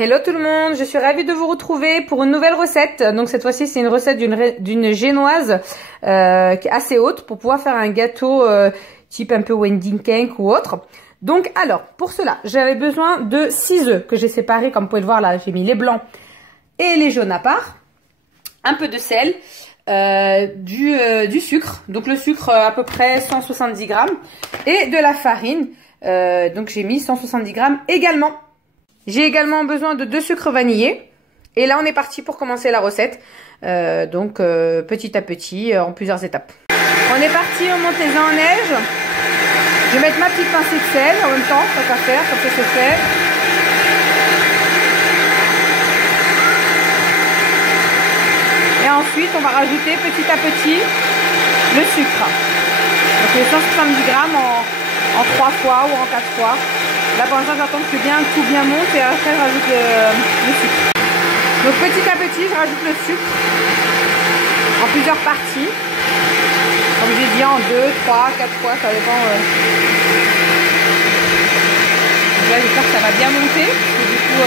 Hello tout le monde, je suis ravie de vous retrouver pour une nouvelle recette. Donc cette fois-ci c'est une recette d'une génoise qui est assez haute pour pouvoir faire un gâteau type un peu wedding cake ou autre. Donc alors pour cela j'avais besoin de 6 œufs que j'ai séparés, comme vous pouvez le voir là, j'ai mis les blancs et les jaunes à part, un peu de sel, du sucre, donc le sucre à peu près 170 grammes et de la farine, donc j'ai mis 170 grammes également. J'ai également besoin de 2 sucres vanillés. Et là, on est parti pour commencer la recette. Petit à petit, en plusieurs étapes. On est parti, on monte les uns en neige. Je vais mettre ma petite pincée de sel en même temps, tant qu'à faire, comme ça c'est fait. Et ensuite, on va rajouter petit à petit le sucre. Donc les 170 grammes en 3 fois ou en 4 fois. Là pour l'instant j'attends que tout bien monte et après je rajoute le sucre. Donc petit à petit je rajoute le sucre en plusieurs parties. Comme j'ai dit en 2, 3, 4 fois, ça dépend. Donc là j'espère que ça va bien monter. Parce que du coup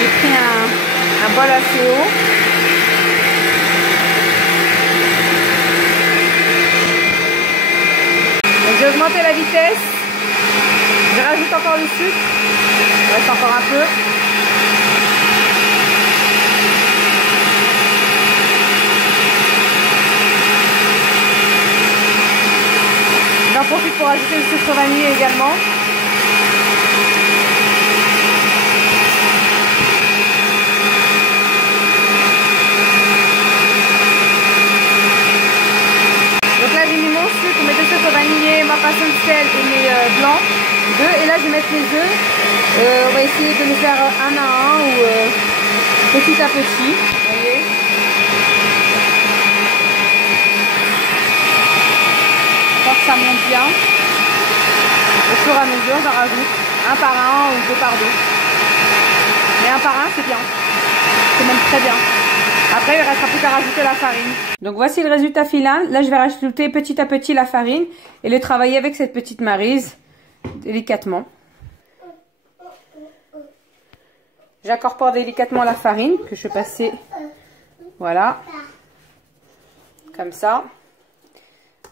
j'ai pris un bol assez haut. Donc j'ai augmenté la vitesse. Je rajoute encore le sucre, il reste encore un peu. J'en profite pour ajouter le sucre vanillé également. Donc là j'ai mis mon sucre, mes 2 sucres vanillés, ma passion de sel et mes blancs. Et là je vais mettre les œufs. On va essayer de les faire un à un ou petit à petit. Vous voyez, quand ça monte bien, au fur et à mesure j'en rajoute un par un ou 2 par 2. Mais un par un c'est bien, c'est même très bien. Après il ne restera plus qu'à rajouter la farine. Donc voici le résultat final. Là je vais rajouter petit à petit la farine et le travailler avec cette petite maryse. Délicatement. J'incorpore délicatement la farine que je vais passer, voilà, comme ça,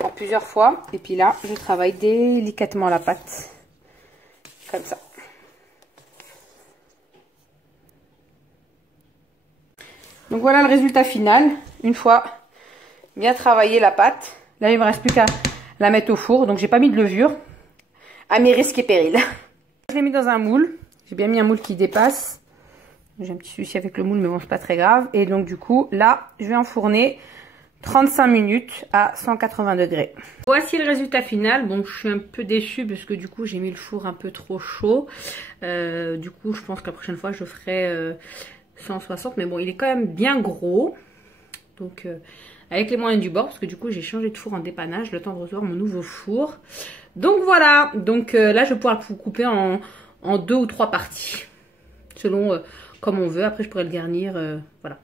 en plusieurs fois. Et puis là, je travaille délicatement la pâte, comme ça. Donc voilà le résultat final. Une fois bien travaillé la pâte, là il ne me reste plus qu'à la mettre au four. Donc j'ai pas mis de levure. À mes risques et périls. Je l'ai mis dans un moule. J'ai bien mis un moule qui dépasse. J'ai un petit souci avec le moule, mais bon, c'est pas très grave. Et donc, du coup, là, je vais enfourner 35 minutes à 180 degrés. Voici le résultat final. Bon, je suis un peu déçue parce que du coup, j'ai mis le four un peu trop chaud. Du coup, je pense que la prochaine fois, je ferai 160. Mais bon, il est quand même bien gros. Donc, avec les moyens du bord, parce que du coup, j'ai changé de four en dépannage, le temps de recevoir mon nouveau four. Donc voilà, donc là je vais pouvoir le couper en 2 ou 3 parties, selon comme on veut. Après je pourrais le garnir, voilà.